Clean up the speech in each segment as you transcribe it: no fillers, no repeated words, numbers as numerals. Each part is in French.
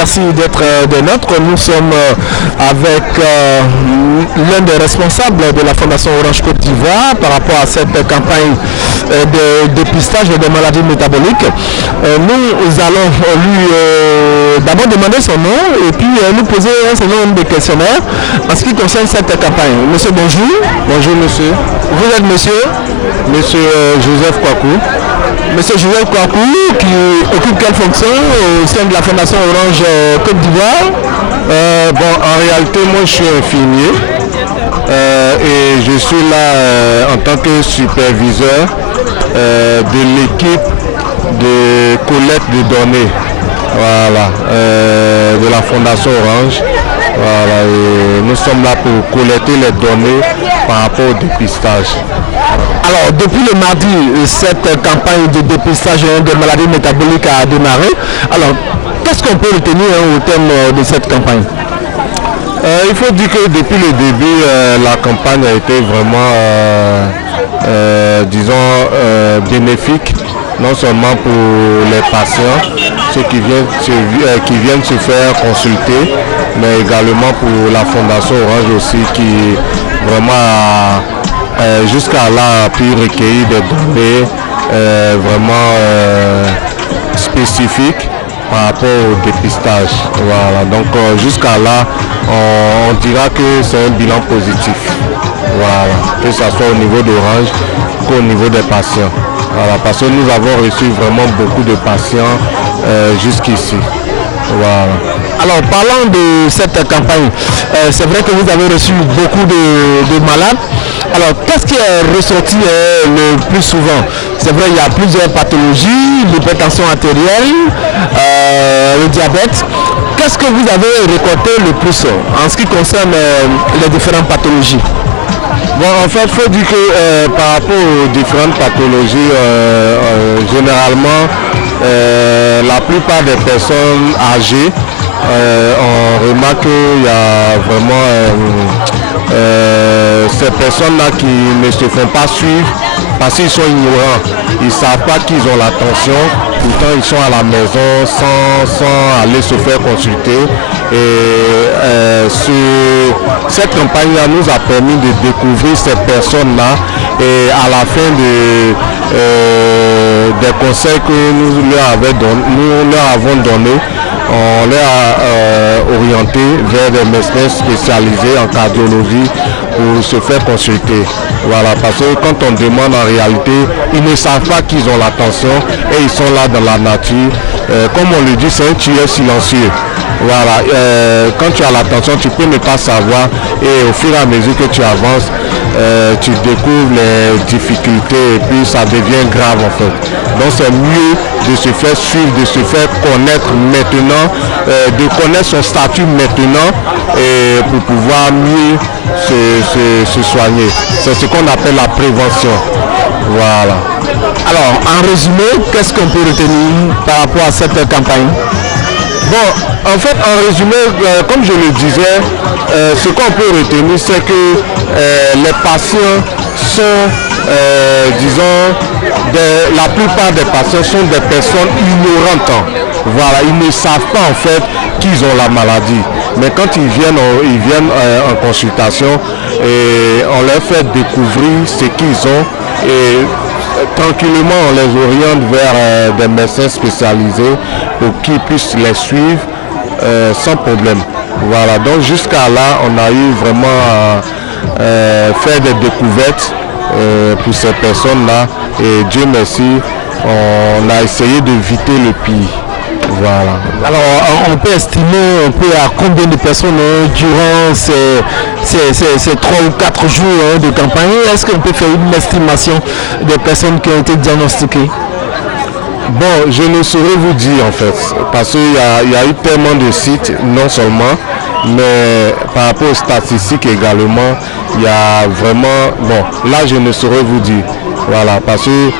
merci d'être des nôtres. Nous sommes avec l'un des responsables de la Fondation Orange Côte d'Ivoire par rapport à cette campagne de dépistage des maladies métaboliques. Nous allons lui d'abord demander son nom et puis nous poser un certain nombre de questionnaires en ce qui concerne cette campagne. Monsieur, bonjour. Bonjour monsieur. Vous êtes monsieur? Monsieur Joseph Kwaku. Monsieur Joseph Kwaku, qui occupe quelle fonction au sein de la Fondation Orange Côte d'Ivoire? En réalité, moi je suis infirmier et je suis là en tant que superviseur de l'équipe de collecte de données de la Fondation Orange. Voilà, et nous sommes là pour collecter les données par rapport au dépistage. Alors, depuis le mardi, cette campagne de dépistage des maladies métaboliques a démarré. Alors, qu'est-ce qu'on peut retenir au thème de cette campagne? Il faut dire que depuis le début, la campagne a été vraiment, bénéfique, non seulement pour les patients, ceux qui viennent se faire consulter, mais également pour la Fondation Orange aussi, qui vraiment jusqu'à là a pu recueillir des données vraiment spécifiques par rapport au dépistage. Voilà. Donc jusqu'à là, on dira que c'est un bilan positif. Voilà. Que ce soit au niveau d'Orange qu'au niveau des patients. Voilà. Parce que nous avons reçu vraiment beaucoup de patients jusqu'ici. Voilà. Alors parlant de cette campagne, c'est vrai que vous avez reçu beaucoup de malades. Alors qu'est-ce qui est ressorti le plus souvent? C'est vrai, il y a plusieurs pathologies, l'hypertension artérielle, le diabète. Qu'est-ce que vous avez récolté le plus en ce qui concerne les différentes pathologies? Bon, en fait, il faut dire que par rapport aux différentes pathologies, généralement, la plupart des personnes âgées, on remarque qu'il y a vraiment ces personnes-là qui ne se font pas suivre parce qu'ils sont ignorants. Ils ne savent pas qu'ils ont la tension, pourtant ils sont à la maison sans aller se faire consulter. Et cette campagne-là nous a permis de découvrir ces personnes-là et à la fin des conseils que nous leur avons donnés, on les a orientés vers des médecins spécialisés en cardiologie pour se faire consulter. Voilà, parce que quand on demande en réalité, ils ne savent pas qu'ils ont la tension et ils sont là dans la nature. Comme on le dit, c'est un tueur silencieux. Voilà, quand tu as la tension, tu peux ne pas savoir et au fur et à mesure que tu avances, tu découvres les difficultés et puis ça devient grave en fait. Donc c'est mieux de se faire suivre, de se faire connaître maintenant, de connaître son statut maintenant et pour pouvoir mieux se soigner. C'est ce qu'on appelle la prévention. Voilà. Alors en résumé, qu'est-ce qu'on peut retenir par rapport à cette campagne? Bon, en fait, en résumé, comme je le disais, ce qu'on peut retenir, c'est que les patients sont, la plupart des patients sont des personnes ignorantes. Voilà, ils ne savent pas en fait qu'ils ont la maladie. Mais quand ils viennent en consultation, et on leur fait découvrir ce qu'ils ont et tranquillement on les oriente vers des médecins spécialisés pour qu'ils puissent les suivre sans problème. Voilà, donc jusqu'à là on a eu vraiment à faire des découvertes pour ces personnes-là et Dieu merci, on a essayé d'éviter le pire. Voilà. Alors on peut estimer à combien de personnes durant ces 3 ou 4 jours de campagne, est-ce qu'on peut faire une estimation des personnes qui ont été diagnostiquées? Bon, je ne saurais vous dire en fait, parce qu'il y a eu tellement de sites, non seulement, mais par rapport aux statistiques également, il y a vraiment, bon, là je ne saurais vous dire, voilà, parce que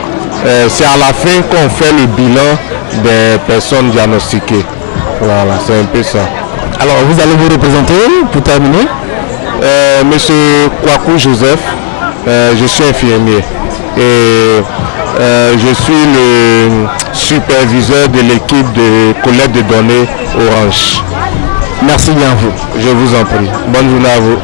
c'est à la fin qu'on fait le bilan des personnes diagnostiquées. Voilà, c'est un peu ça. Alors, vous allez vous représenter pour terminer? Monsieur Kwaku Joseph, je suis infirmier et je suis le superviseur de l'équipe de collecte de données Orange. Merci bien à vous. Je vous en prie. Bonne journée à vous.